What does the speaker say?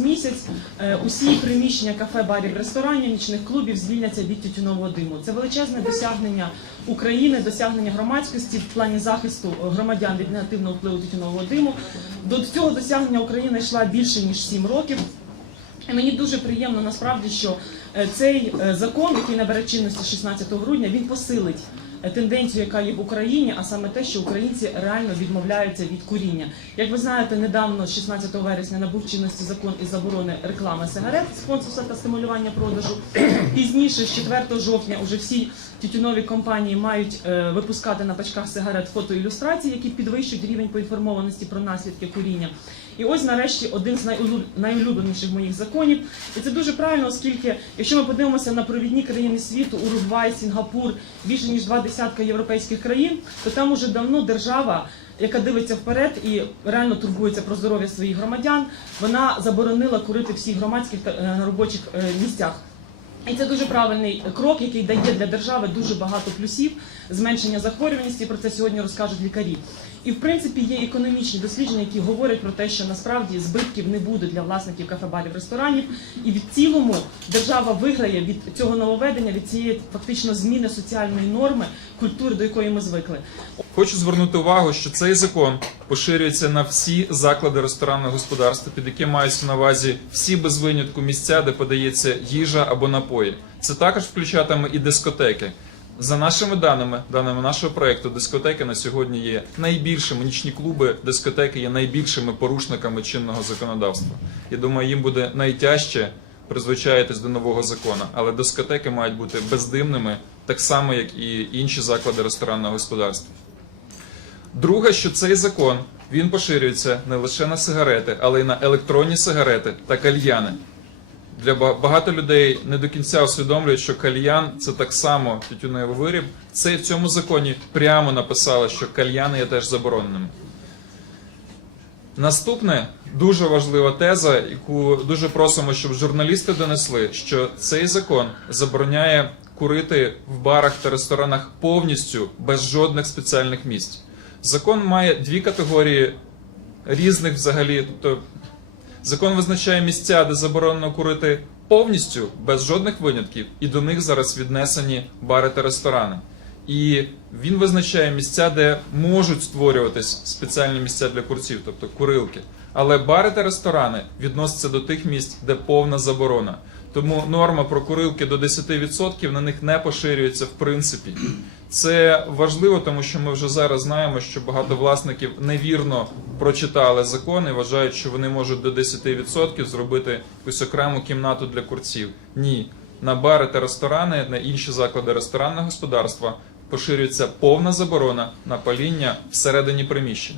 місяць е, усі приміщення кафе, барів, ресторанів, нічних клубів звільняться від тютюнового диму. Це величезне досягнення України, досягнення громадськості в плані захисту громадян від негативного впливу тютюнового диму. До цього досягнення Україна йшла більше ніж 7 років. І мені дуже приємно насправді, що е, цей е, закон, який набере чинності 16 грудня, він посилить тенденцію, яка є в Україні, а саме те, що українці реально відмовляються від куріння. Як ви знаєте, недавно, 16 вересня, набув чинності закон із заборони реклами сигарет, спонсорства та стимулювання продажу. Пізніше, з 4 жовтня, уже всі тютюнові компанії мають е, випускати на пачках сигарет фотоілюстрації, які підвищують рівень поінформованості про наслідки куріння. І ось нарешті один з найулю- найулюбленіших моїх законів. І це дуже правильно, оскільки якщо ми подивимося на провідні країни світу, Уругвай, Сінгапур, більше ніж два десятка європейських країн, то там уже давно держава, яка дивиться вперед і реально турбується про здоров'я своїх громадян, вона заборонила курити всіх громадських та е, робочих е, місцях. І це дуже правильний крок, який дає для держави дуже багато плюсів, зменшення захворюваності. Про це сьогодні розкажуть лікарі. І в принципі є економічні дослідження, які говорять про те, що насправді збитків не буде для власників кафе-барів, ресторанів. І від цілому держава виграє від цього нововведення, від цієї фактично зміни соціальної норми, культури, до якої ми звикли. Хочу звернути увагу, що цей закон поширюється на всі заклади ресторанного господарства, під яким маються на увазі всі без винятку місця, де подається їжа або напої. Це також включатиме і дискотеки. За нашими даними, даними нашого проекту, дискотеки на сьогодні є найбільшими нічні клуби, дискотеки є найбільшими порушниками чинного законодавства. Я думаю, їм буде найтяжче призвичаїтись до нового закону, але дискотеки мають бути бездимними, так само як і інші заклади ресторанного господарства. Друге, що цей закон він поширюється не лише на сигарети, але й на електронні сигарети та кальяни. Для багато людей не до кінця усвідомлюють, що кальян це так само тютюневий виріб. Це в цьому законі прямо написали, що кальяни є теж забороненими. Наступне дуже важлива теза, яку дуже просимо, щоб журналісти донесли, що цей закон забороняє курити в барах та ресторанах повністю без жодних спеціальних місць. Закон має дві категорії різних взагалі. Тобто закон визначає місця, де заборонено курити повністю без жодних винятків, і до них зараз віднесені бари та ресторани. І він визначає місця, де можуть створюватись спеціальні місця для курців, тобто курилки. Але бари та ресторани відносяться до тих місць, де повна заборона. Тому норма про курилки до 10% на них не поширюється в принципі. Це важливо, тому що ми вже зараз знаємо, що багато власників невірно прочитали закон і вважають, що вони можуть до 10% зробити якусь окрему кімнату для курців. Ні, на бари та ресторани, на інші заклади ресторанного господарства поширюється повна заборона на паління всередині приміщень.